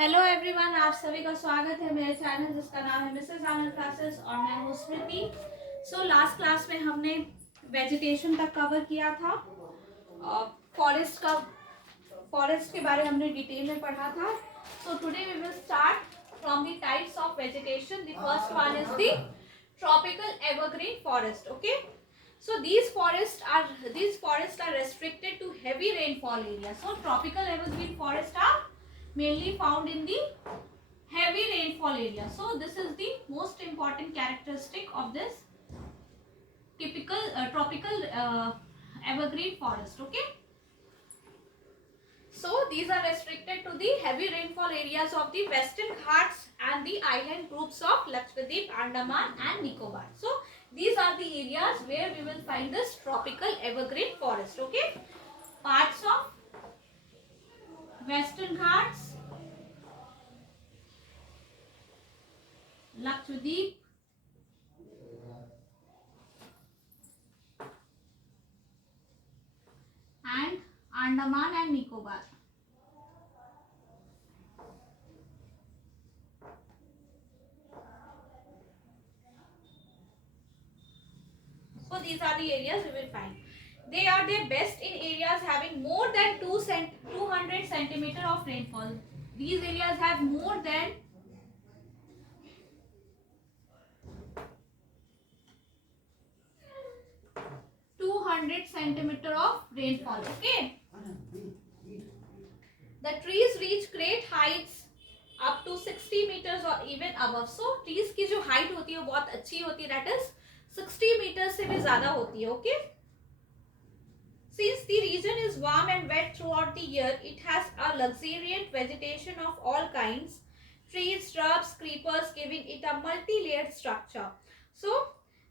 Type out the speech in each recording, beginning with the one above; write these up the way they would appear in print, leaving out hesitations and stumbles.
Hello everyone, आप सभी का स्वागत है मेरे चैनल जिसका नाम है मिसेस आनंद क्लासेस और मैं हूँ स्मृति। सो लास्ट क्लास में हमने वेजिटेशन तक कवर किया था। फॉरेस्ट के बारे हमने डिटेल में पढ़ा था। So today we will start from the types of vegetation. The first one is the tropical evergreen forest. Okay, so these forests are restricted to heavy rainfall areas. So tropical evergreen forests are mainly found in the heavy rainfall area. So this is the most important characteristic of this typical tropical evergreen forest. Okay, so these are restricted to the heavy rainfall areas of the western ghats and the island groups of Lakshadweep, Andaman and Nicobar. So these are the areas where we will find this tropical evergreen forest. Okay, parts of western ghats, Lakshadweep, and Andaman and Nicobar. So these are the areas we will find. They are the best in areas having more than 200 centimeter of rainfall. These areas have more than 200 centimeter of rainfall. Okay. The trees reach great heights up to 60 meters or even above. So trees की जो height होती है वो बहुत अच्छी होती है. That is 60 meters से भी ज़्यादा होती है. Okay. Since the region is warm and wet throughout the year, it has a luxuriant vegetation of all kinds, trees, shrubs, creepers, giving it a multi-layered structure. So,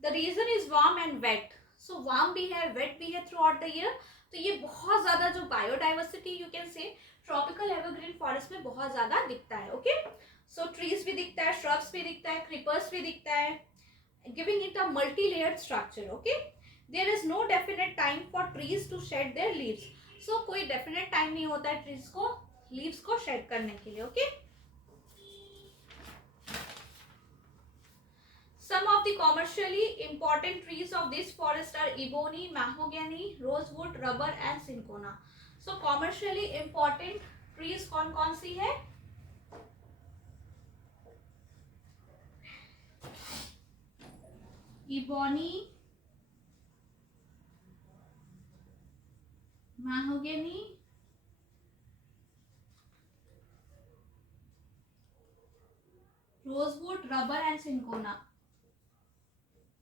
the region is warm and wet. So, warm भी है, wet भी है throughout the year. तो ये बहुत ज़्यादा जो biodiversity you can say tropical evergreen forest में बहुत ज़्यादा दिखता है. Okay? So, trees भी दिखता है, shrubs भी दिखता है, creepers भी दिखता है, giving it a multi-layered structure. Okay? There is no definite time for trees to shed their leaves. So कोई definite time नहीं होता है trees को leaves को shed करने के लिए. Okay. Some of the commercially important trees of this forest are ebony, mahogany, rosewood, rubber and cinchona. So commercially important trees कौन कौन सी है? Ebony, mahogany, rosewood, rubber and cinchona.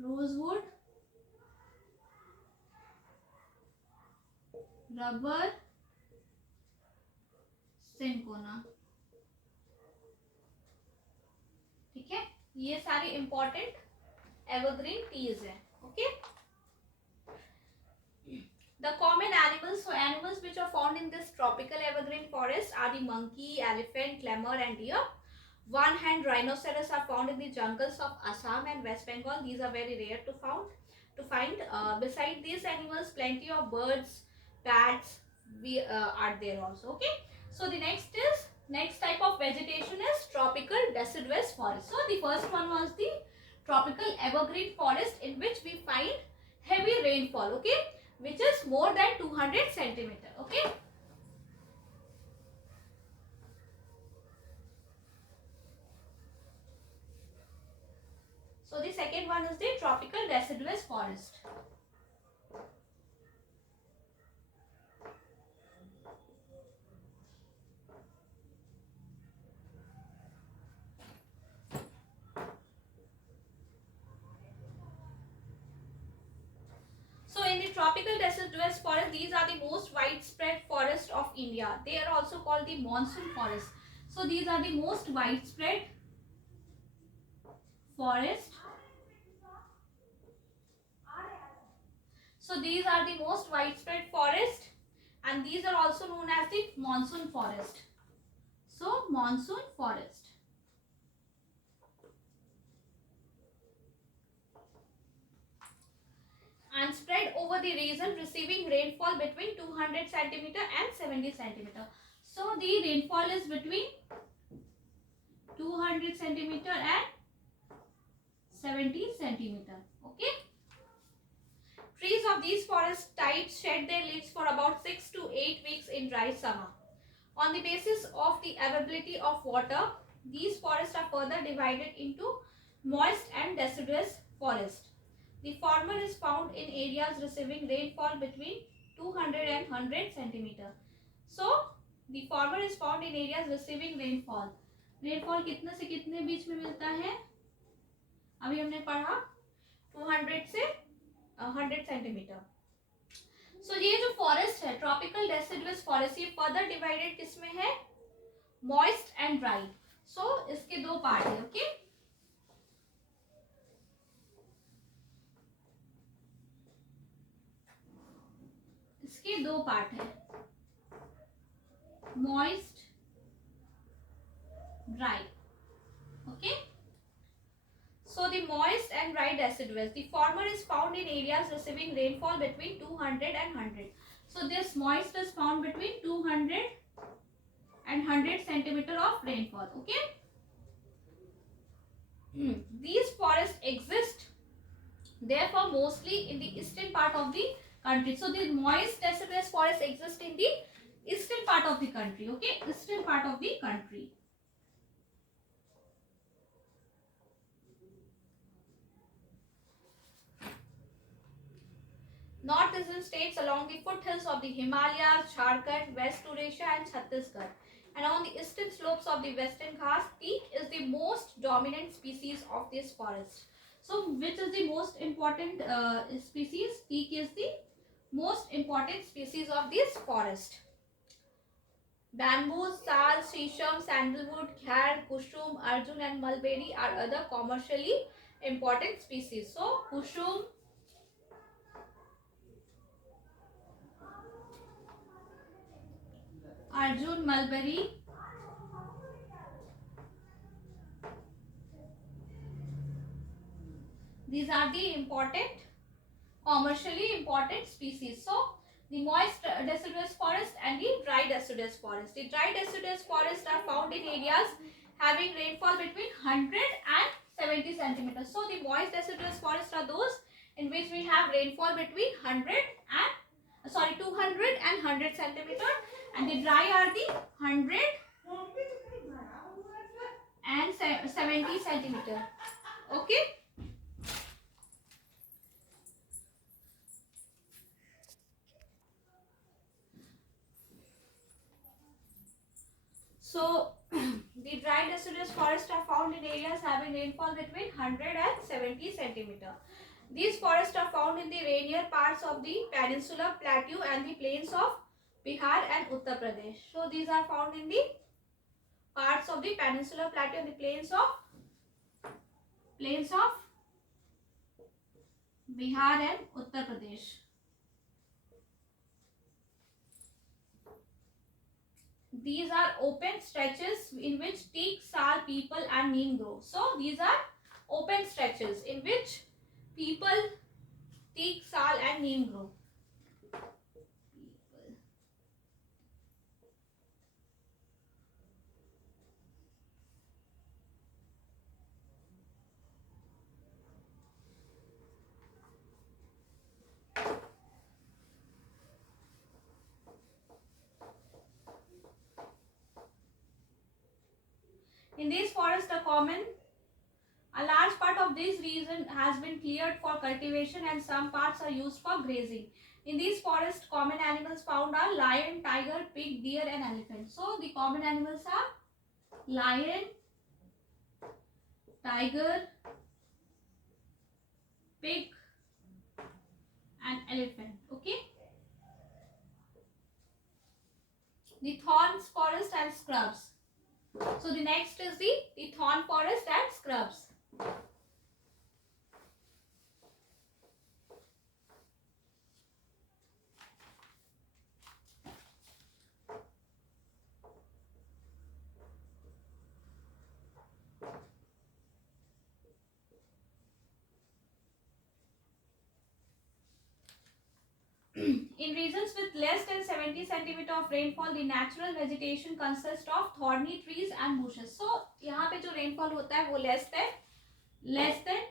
Rosewood, rubber, cinchona. ठीक है, ये सारे important evergreen trees है. Okay. The common animals, so animals which are found in this tropical evergreen forest are the monkey, elephant, lemur and deer. One-hand rhinoceros are found in the jungles of Assam and West Bengal. These are very rare to find. Beside these animals, plenty of birds, bats are there also. Okay. So the next type of vegetation is tropical deciduous forest. So the first one was the tropical evergreen forest in which we find heavy rainfall. Okay, which is more than 200 centimeter. Okay. So the second one is the tropical deciduous forest. So in the tropical deciduous forest, these are the most widespread forests of India. They are also called the monsoon forest. So these are the most widespread forest. So these are the most widespread forest and these are also known as the monsoon forest. So monsoon forest. And spread over the region receiving rainfall between 200 centimeter and 70 centimeter. So the rainfall is between centimeter and 70 centimeter. Okay. Trees of these forest types shed their leaves for about 6 to 8 weeks in dry summer. On the basis of the availability of water, these forests are further divided into moist and deciduous forest. The former is found in areas receiving rainfall between 200 and 100 centimeter. So, the former is found in areas receiving rainfall. Rainfall कितने से कितने बीच में मिलता है? अभी हमने पढ़ा 200 से 100 सेंटीमीटर. सो ये जो फॉरेस्ट है ट्रॉपिकल डेसिडुअस फॉरेस्ट, ये फर्दर डिवाइडेड किसमें है? Moist and dry. सो इसके दो पार्ट है. ओके, इसके दो पार्ट है, moist, dry. Okay, so the moist and dry deciduous, the former is found in areas receiving rainfall between 200 and 100. So this moist is found between 200 and 100 centimeter of rainfall. Okay, these forests exist therefore mostly in the eastern part of the country. So the moist deciduous forest exist in the eastern part of the country. Okay, eastern part of the country. Northeastern states along the foothills of the Himalayas, Jharkhand, West Odisha and Chhattisgarh, and on the eastern slopes of the Western Ghats, teak is the most dominant species of this forest. So, which is the most important species? Teak is the most important species of this forest. Bamboo, sal, shisham, sandalwood, khyar, kushum, arjun and mulberry are other commercially important species. So, kushum, arjun, mulberry, these are the important, commercially important species. So, the moist deciduous forest and the dry deciduous forest. The dry deciduous forests are found in areas having rainfall between 100 and 70 centimeters. So, the moist deciduous forests are those in which we have rainfall between 200 and 100 centimeter, and the dry are the 100 and 70 centimeter. Okay. So, the dry deciduous forests are found in areas having rainfall between 100 and 70 centimeter. These forests are found in the rainier parts of the Peninsular Plateau and the plains of Bihar and Uttar Pradesh. So, these are found in the parts of the Peninsular Plateau and the plains of Bihar and Uttar Pradesh. These are open stretches in which teak, sal, peepal and neem grow. So, these are open stretches in which peepal, teak, sal and neem grow. In these forests, a large part of this region has been cleared for cultivation and some parts are used for grazing. In these forests, common animals found are lion, tiger, pig, deer and elephant. So, the common animals are lion, tiger, pig and elephant. Okay. The thorns forest and scrubs. So, the next is the thorn forest and scrubs. In regions with less than 70 centimeter of rainfall, the natural vegetation consists of thorny trees and bushes. So, यहाँ पे जो rainfall होता है वो less than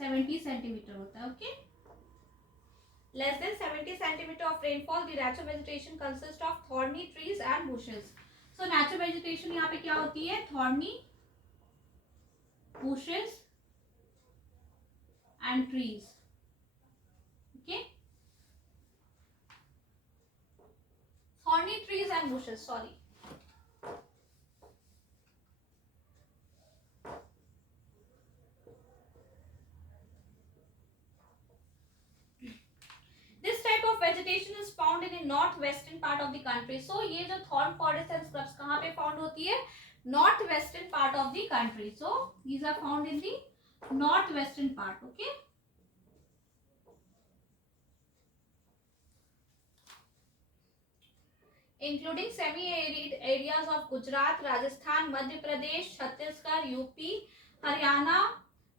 70 centimetre होता है. Okay, less than 70 centimeter of rainfall. The natural vegetation consists of thorny trees and bushes. So natural vegetation यहाँ पे क्या होती है? Thorny bushes and trees. Okay, thorny trees and bushes, sorry. This type of vegetation is found in the northwestern part of the country. So ये जो thorn forest and scrubs कहाँ पे found होती है? Northwestern part of the country. So these are found in the northwestern part. Okay. Including semi-arid areas of Gujarat, Rajasthan, Madhya Pradesh, Chhattisgarh, UP, Haryana.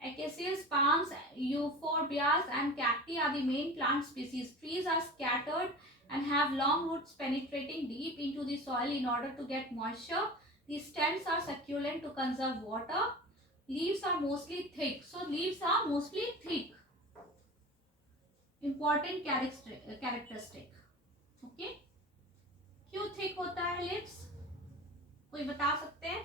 Acacias, palms, euphorbias and cacti are the main plant species. Trees are scattered and have long roots penetrating deep into the soil in order to get moisture. The stems are succulent to conserve water. Leaves are mostly thick. So leaves are mostly thick. Important characteristic. Okay. क्यों thick होता है leaves? कोई बता सकते हैं?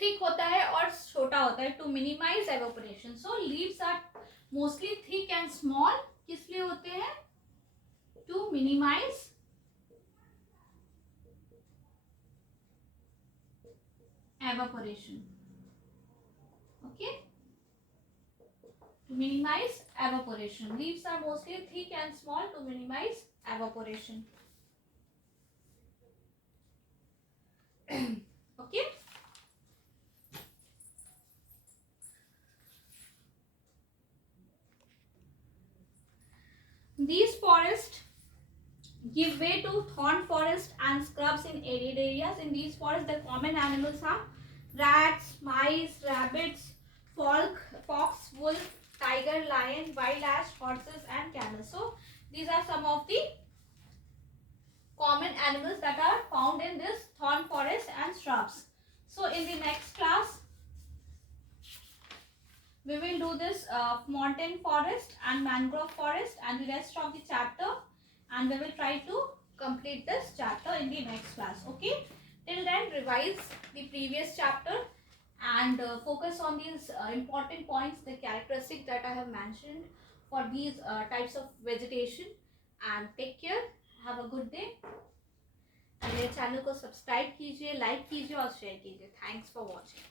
Thick होता है और छोटा होता है to minimise evaporation. So leaves are mostly thick and small. किस लिए होते हैं? To minimise evaporation. Okay, to minimise evaporation. Leaves are mostly thick and small to minimise evaporation. Okay, these forests give way to thorn forest and scrubs in arid areas. In these forests, the common animals are rats, mice, rabbits, fox, wolf, tiger, lion, wild ass, horses, and camels. So these are some of the common animals that are found in this thorn forest and shrubs. So in the next class, we will do this mountain forest and mangrove forest and the rest of the chapter, and we will try to complete this chapter in the next class. Okay, till then revise the previous chapter and focus on these important points, the characteristics that I have mentioned for these types of vegetation, and take care. Have a good day. मेरे channel को subscribe कीजिए, like कीजिए और share कीजिए. Thanks for watching.